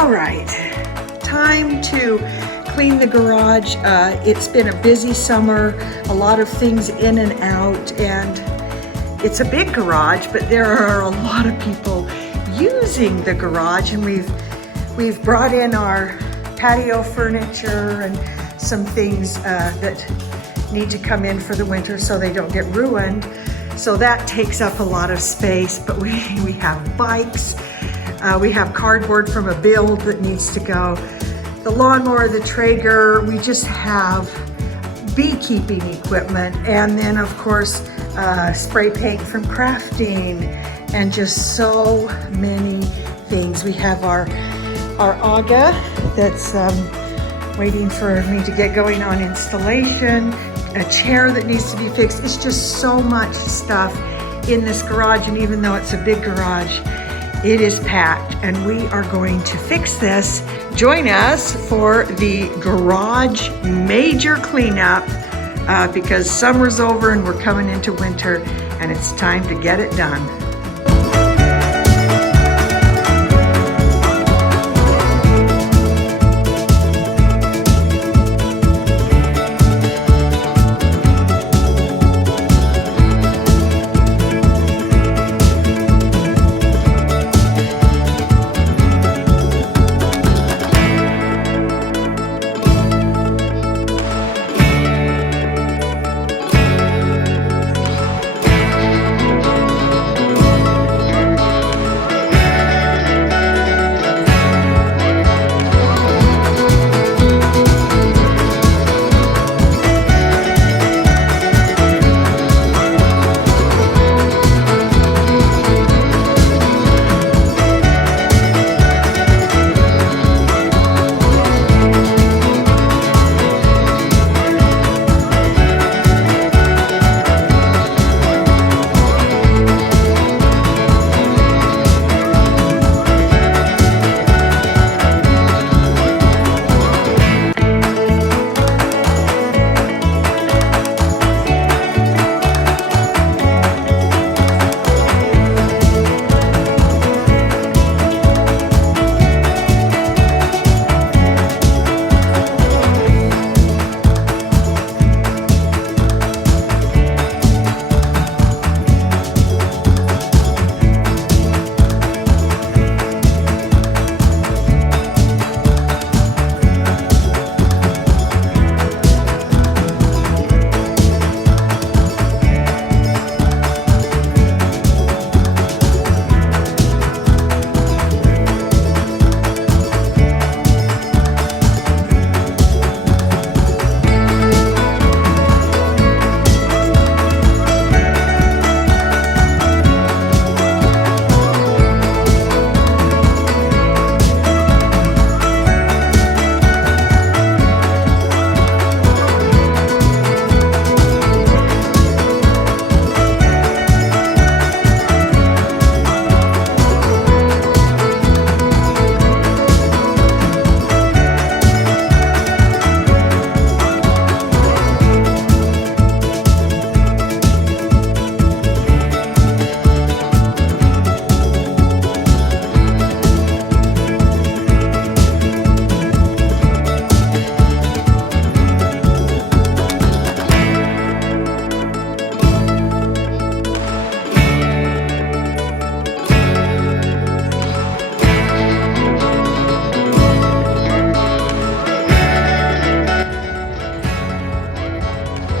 All right, time to clean the garage. It's been a busy summer, a lot of things in and out, and it's a big garage, but there are a lot of people using the garage, and we've brought in our patio furniture and some things that need to come in for the winter so they don't get ruined. So that takes up a lot of space, but we have bikes, we have cardboard from a build that needs to go, the lawnmower, the Traeger, we just have beekeeping equipment, and then of course spray paint from crafting, and just so many things. We have our Aga that's waiting for me to get going on installation, a chair that needs to be fixed. It's just so much stuff in this garage, and even though it's a big garage, it is packed, and we are going to fix this. Join us for the garage major cleanup because summer's over and we're coming into winter, and it's time to get it done.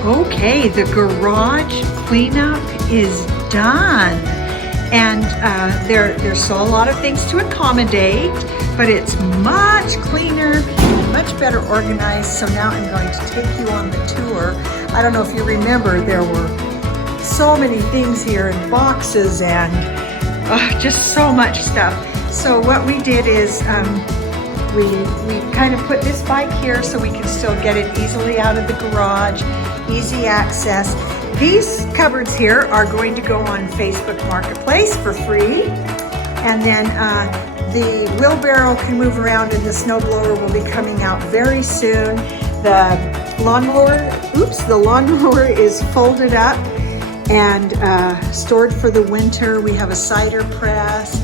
Okay, the garage cleanup is done, and there's still a lot of things to accommodate, but it's much cleaner, much better organized. So now I'm going to take you on the tour. I don't know if you remember, there were so many things here in boxes and just so much stuff. So what we did is we kind of put this bike here so we can still get it easily out of the garage, easy access. These cupboards here are going to go on Facebook Marketplace for free. And then the wheelbarrow can move around, and the snowblower will be coming out very soon. The lawnmower is folded up and stored for the winter. We have a cider press.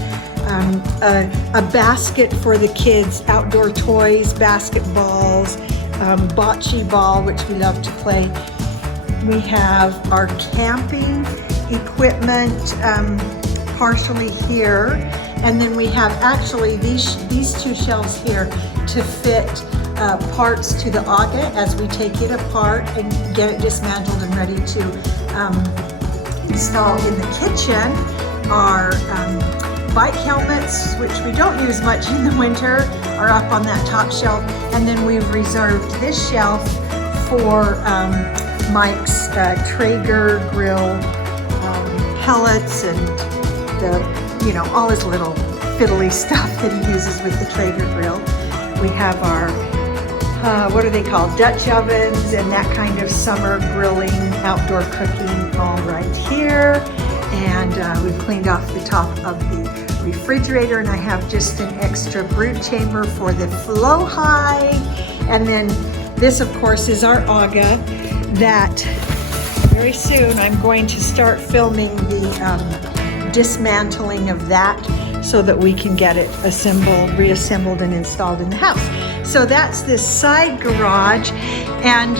a basket for the kids, outdoor toys, basketballs, bocce ball, which we love to play. We have our camping equipment partially here, and then we have actually these two shelves here to fit parts to the Aga as we take it apart and get it dismantled and ready to install in the kitchen. Our bike helmets, which we don't use much in the winter, are up on that top shelf, and then we've reserved this shelf for Mike's Traeger grill pellets and all his little fiddly stuff that he uses with the Traeger grill. We have our what are they called, Dutch ovens and that kind of summer grilling, outdoor cooking all right here. And we've cleaned off the top of the refrigerator, and I have just an extra brood chamber for the flow hide. And then this, of course, is our Aga that very soon I'm going to start filming the dismantling of that so that we can get it assembled, reassembled, and installed in the house. So that's this side garage, and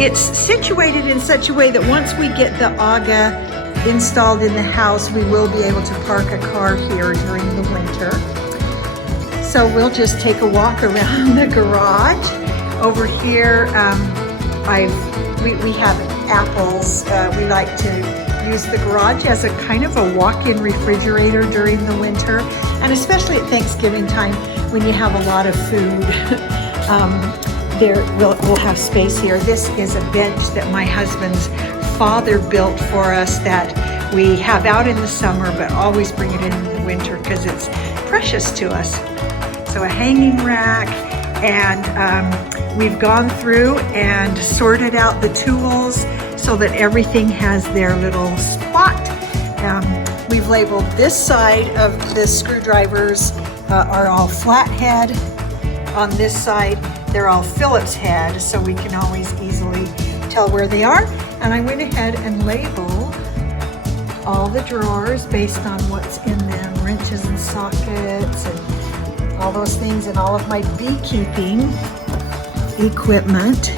it's situated in such a way that once we get the Aga installed in the house, we will be able to park a car here during the winter. So we'll just take a walk around the garage. Over here, we have apples. We like to use the garage as a kind of a walk-in refrigerator during the winter, and especially at Thanksgiving time when you have a lot of food. We'll have space here. This is a bench that my husband's father built for us that we have out in the summer, but always bring it in the winter because it's precious to us. So a hanging rack, and we've gone through and sorted out the tools so that everything has their little spot. We've labeled this side of the screwdrivers are all flathead. On this side, they're all Phillips head, so we can always easily tell where they are. And I went ahead and labeled all the drawers based on what's in them, wrenches and sockets and all those things, and all of my beekeeping equipment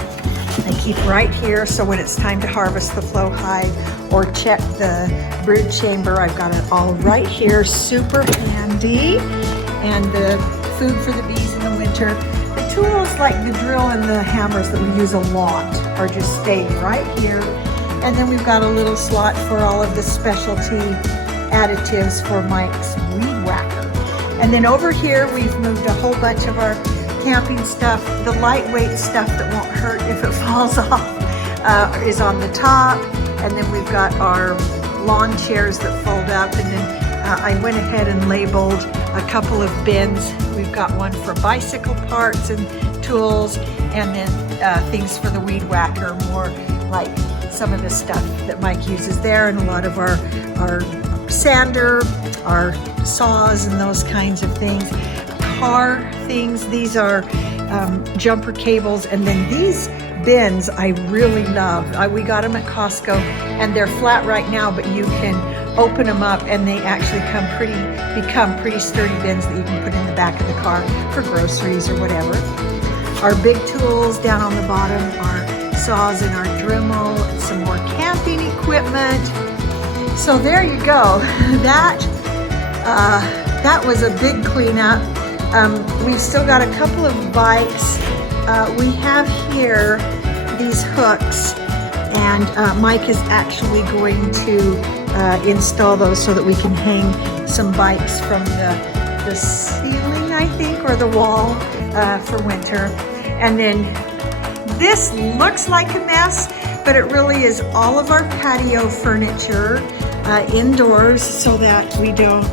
I keep right here, so when it's time to harvest the flow hide or check the brood chamber, I've got it all right here, super handy. And the food for the bees in the winter. The tools like the drill and the hammers that we use a lot are just staying right here. And then we've got a little slot for all of the specialty additives for Mike's weed whacker. And then over here we've moved a whole bunch of our camping stuff. The lightweight stuff that won't hurt if it falls off is on the top. And then we've got our lawn chairs that fold up. And then I went ahead and labeled a couple of bins. We've got one for bicycle parts and tools, and then things for the weed whacker, more like some of the stuff that Mike uses there, and a lot of our sander, our saws, and those kinds of things. Car things, these are jumper cables, and then these bins I really love. We got them at Costco, and they're flat right now, but you can open them up and they actually become pretty sturdy bins that you can put in the back of the car for groceries or whatever. Our big tools down on the bottom are saws and our Dremel and some more camping equipment. So there you go. That was a big cleanup. We've still got a couple of bikes. We have here these hooks, and Mike is actually going to install those so that we can hang some bikes from the ceiling, I think, or the wall for winter. And then this looks like a mess, but it really is all of our patio furniture indoors so that we don't,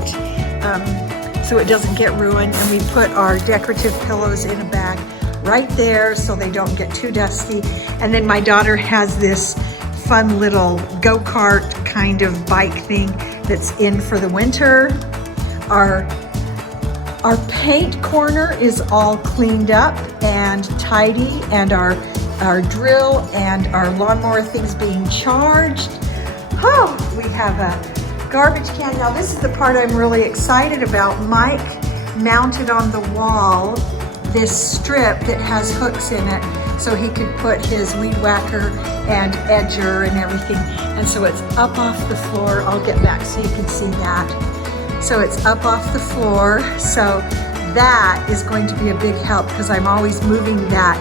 so it doesn't get ruined. And we put our decorative pillows in a bag right there so they don't get too dusty. And then my daughter has this fun little go-kart kind of bike thing that's in for the winter. Our paint corner is all cleaned up and tidy, and our drill and our lawnmower things being charged. Oh, we have garbage can. Now this is the part I'm really excited about. Mike mounted on the wall this strip that has hooks in it so he could put his weed whacker and edger and everything. And so it's up off the floor. I'll get back so you can see that. So it's up off the floor. So that is going to be a big help because I'm always moving that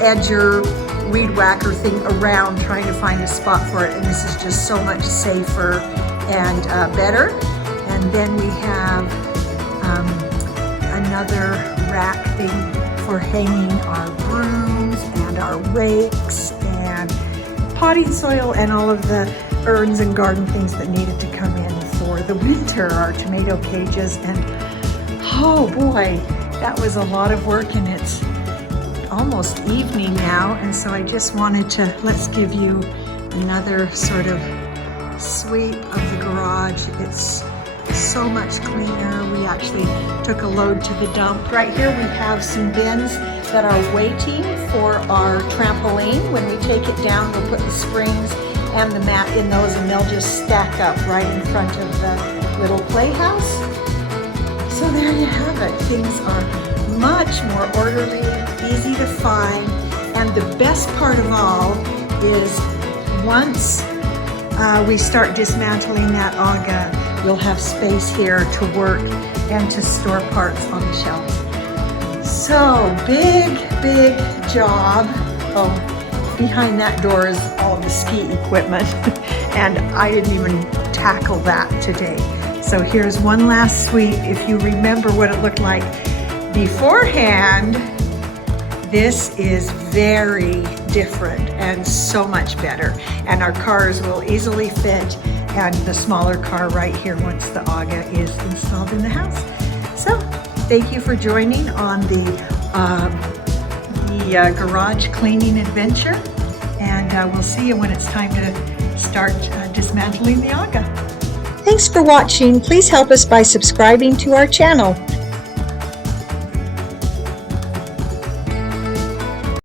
edger weed whacker thing around trying to find a spot for it, and this is just so much safer and better. And then we have another rack thing for hanging our brooms and our rakes and potting soil and all of the urns and garden things that needed to come in for the winter, our tomato cages. And oh boy, that was a lot of work, and it's almost evening now, and so I just wanted to, let's give you another sort of sweep of the garage. It's so much cleaner. We actually took a load to the dump. Right here we have some bins that are waiting for our trampoline. When we take it down, we'll put the springs and the mat in those, and they'll just stack up right in front of the little playhouse. So there you have it. Things are much more orderly, easy to find, and the best part of all is once we start dismantling that aga, we'll have space here to work and to store parts on the shelves. So big job. Oh, behind that door is all the ski equipment and I didn't even tackle that today. So here's one last sweep. If you remember what it looked like beforehand, this is very different and so much better. And our cars will easily fit, and the smaller car right here once the aga is installed in the house. So thank you for joining on the garage cleaning adventure. And we'll see you when it's time to start dismantling the aga. Thanks for watching. Please help us by subscribing to our channel.